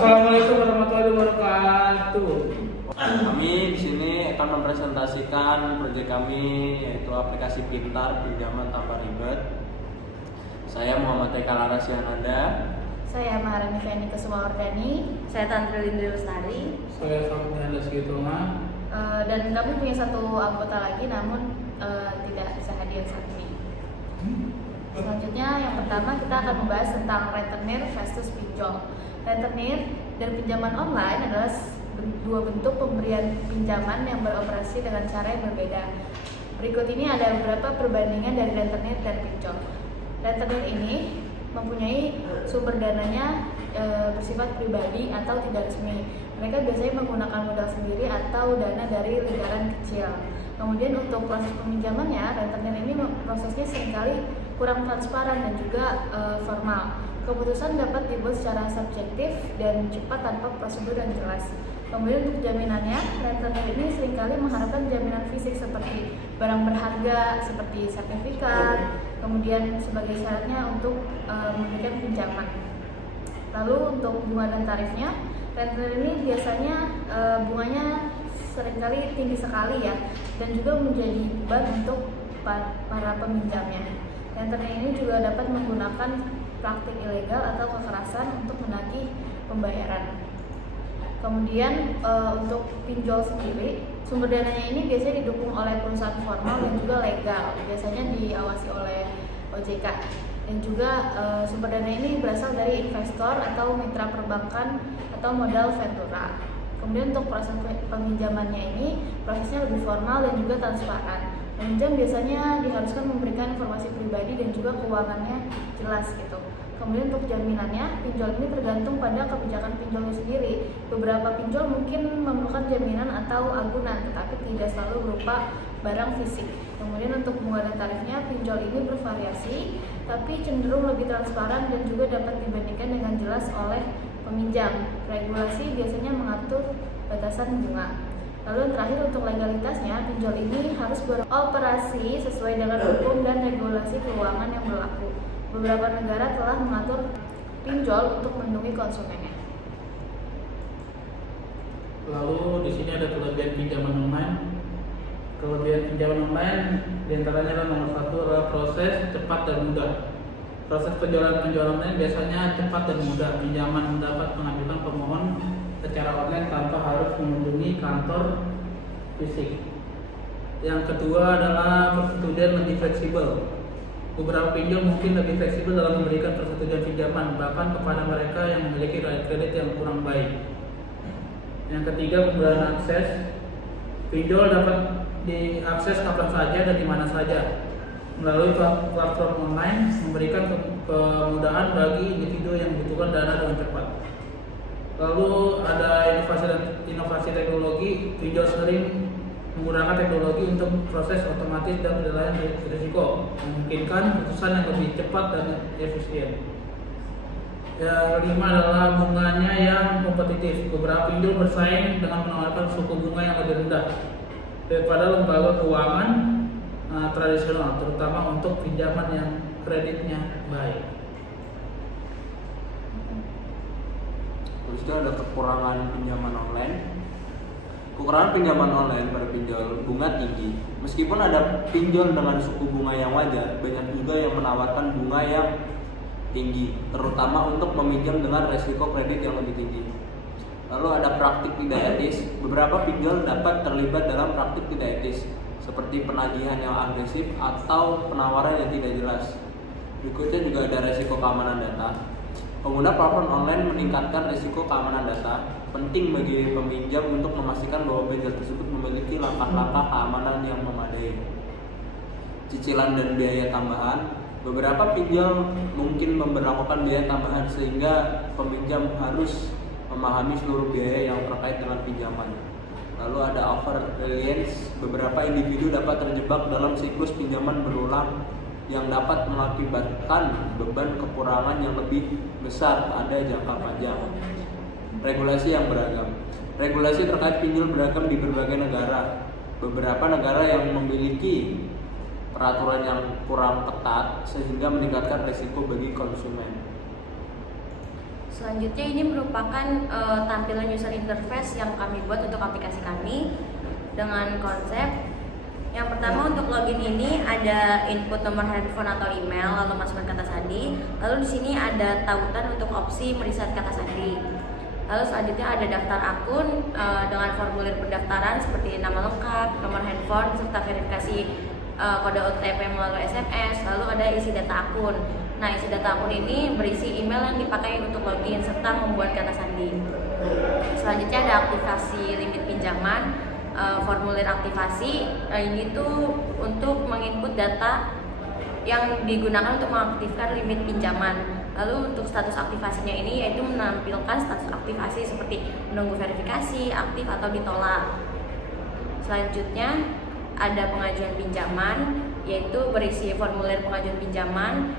Assalamualaikum warahmatullahi wabarakatuh. Kami di sini akan mempresentasikan proyek kami, yaitu aplikasi pintar pinjaman tanpa ribet. Saya Muhammad Eka Larasyananda. Saya Maharani Feni Kusumawardani. Saya Tantri Lindri Lestari. Saya Fakih Segitunga. Dan kami punya satu anggota lagi, namun tidak bisa hadir saat ini. Selanjutnya, yang pertama kita akan membahas tentang rentenir versus pinjol. Rentenir dan pinjaman online adalah dua bentuk pemberian pinjaman yang beroperasi dengan cara yang berbeda. Berikut ini ada beberapa perbandingan dari rentenir dan pinjol. Rentenir ini mempunyai sumber dananya bersifat pribadi atau tidak resmi. Mereka biasanya menggunakan modal sendiri atau dana dari lingkaran kecil. Kemudian untuk proses peminjamannya, rentenir ini prosesnya seringkali kurang transparan dan juga formal. Keputusan dapat dibuat secara subjektif dan cepat tanpa prosedur yang jelas. Kemudian untuk jaminannya, rentenir ini seringkali mengharapkan jaminan fisik seperti barang berharga, seperti sertifikat, kemudian sebagai syaratnya untuk memberikan pinjaman. Lalu untuk bunga dan tarifnya, rentenir ini biasanya bunganya seringkali tinggi sekali ya, dan juga menjadi beban untuk para peminjamnya. Rentenir ini juga dapat menggunakan praktik ilegal atau kekerasan untuk menagih pembayaran. Kemudian untuk pinjol sendiri, sumber dananya ini biasanya didukung oleh perusahaan formal dan juga legal, biasanya diawasi oleh OJK. Dan juga sumber dana ini berasal dari investor atau mitra perbankan atau modal ventura. Kemudian untuk proses peminjamannya ini prosesnya lebih formal dan juga transparan. Peminjam biasanya diharuskan memberikan informasi pribadi dan juga keuangannya jelas gitu. Kemudian untuk jaminannya, pinjol ini tergantung pada kebijakan pinjolnya sendiri. Beberapa pinjol mungkin memerlukan jaminan atau agunan, tetapi tidak selalu berupa barang fisik. Kemudian untuk bunga dan tarifnya, pinjol ini bervariasi, tapi cenderung lebih transparan dan juga dapat dibandingkan dengan jelas oleh peminjam. Regulasi biasanya mengatur batasan bunga. Lalu yang terakhir untuk legalitasnya, pinjol ini harus beroperasi sesuai dengan hukum dan regulasi keuangan yang berlaku. Beberapa negara telah mengatur pinjol untuk melindungi konsumennya. Lalu di sini ada kelebihan pinjaman online. Kelebihan pinjaman online diantaranya adalah nomor satu adalah proses cepat dan mudah. Proses penjualan online biasanya cepat dan mudah. Pinjaman mendapat pengambilan pemohon secara online tanpa harus mengunjungi kantor fisik. Yang kedua adalah persetujuan lebih fleksibel. Beberapa pinjol mungkin lebih fleksibel dalam memberikan persetujuan pinjaman, bahkan kepada mereka yang memiliki kredit yang kurang baik. Yang ketiga, kemudahan akses. Pinjol dapat diakses kapan saja dan di mana saja melalui platform online, memberikan kemudahan bagi individu yang membutuhkan dana dengan cepat. Lalu ada inovasi teknologi. Pinjol sering menggunakan teknologi untuk proses otomatis dan penilaian risiko, memungkinkan keputusan yang lebih cepat dan efisien. Yang kelima adalah bunganya yang kompetitif. Beberapa pinjol bersaing dengan menawarkan suku bunga yang lebih rendah daripada lembaga keuangan tradisional, terutama untuk pinjaman yang kreditnya baik. Terus itu ada kekurangan pinjaman online. Kekurangan pinjaman online pada pinjol bunga tinggi. Meskipun ada pinjol dengan suku bunga yang wajar, banyak juga yang menawarkan bunga yang tinggi, terutama untuk meminjam dengan resiko kredit yang lebih tinggi. Lalu ada praktik tidak etis. Beberapa pinjol dapat terlibat dalam praktik tidak etis, seperti penagihan yang agresif atau penawaran yang tidak jelas. Berikutnya juga ada resiko keamanan data. Pengguna platform online meningkatkan risiko keamanan data. Penting bagi peminjam untuk memastikan bahwa pinjol tersebut memiliki langkah-langkah keamanan yang memadai. Cicilan dan biaya tambahan. Beberapa pinjol mungkin memberlakukan biaya tambahan sehingga peminjam harus memahami seluruh biaya yang terkait dengan pinjaman. Lalu ada over reliance. Beberapa individu dapat terjebak dalam siklus pinjaman berulang yang dapat mengakibatkan beban kekurangan yang lebih besar pada jangka panjang. Regulasi yang beragam. Regulasi terkait pinjol beragam di berbagai negara. Beberapa negara yang memiliki peraturan yang kurang ketat sehingga meningkatkan risiko bagi konsumen. Selanjutnya ini merupakan tampilan user interface yang kami buat untuk aplikasi kami dengan konsep yang pertama. Untuk login ini ada input nomor handphone atau email, lalu masukkan kata sandi. Lalu di sini ada tautan untuk opsi mereset kata sandi. Lalu selanjutnya ada daftar akun dengan formulir pendaftaran seperti nama lengkap, nomor handphone, serta verifikasi kode OTP melalui SMS. Lalu ada isi data akun. Nah, isi data akun ini berisi email yang dipakai untuk login serta membuat kata sandi. Selanjutnya ada aktivasi limit pinjaman. Formulir aktivasi ini tuh untuk menginput data yang digunakan untuk mengaktifkan limit pinjaman. Lalu untuk status aktivasinya ini yaitu menampilkan status aktivasi seperti menunggu verifikasi, aktif atau ditolak. Selanjutnya ada pengajuan pinjaman, yaitu berisi formulir pengajuan pinjaman.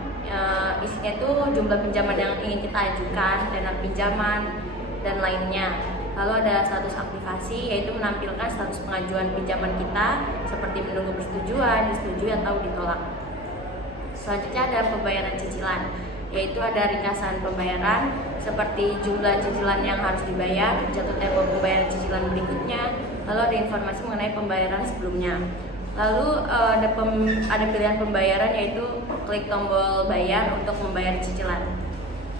Isinya itu jumlah pinjaman yang ingin kita ajukan, tenor pinjaman, dan lainnya. Lalu ada status aktivasi, yaitu menampilkan status pengajuan pinjaman kita seperti menunggu persetujuan, disetujui atau ditolak. Selanjutnya ada pembayaran cicilan, yaitu ada ringkasan pembayaran seperti jumlah cicilan yang harus dibayar, jatuh tempo pembayaran cicilan berikutnya, lalu ada informasi mengenai pembayaran sebelumnya. Lalu ada pilihan pembayaran, yaitu klik tombol bayar untuk membayar cicilan.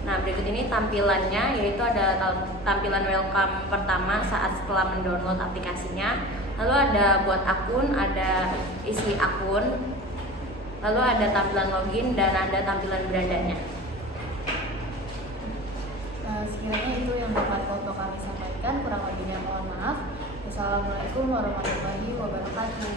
Nah, berikut ini tampilannya, yaitu ada tampilan welcome pertama saat setelah mendownload aplikasinya. Lalu ada buat akun, ada isi akun, lalu ada tampilan login, dan ada tampilan berandanya. Nah, sekiranya itu yang dapat foto kami sampaikan, kurang lebihnya mohon maaf. Wassalamualaikum warahmatullahi wabarakatuh.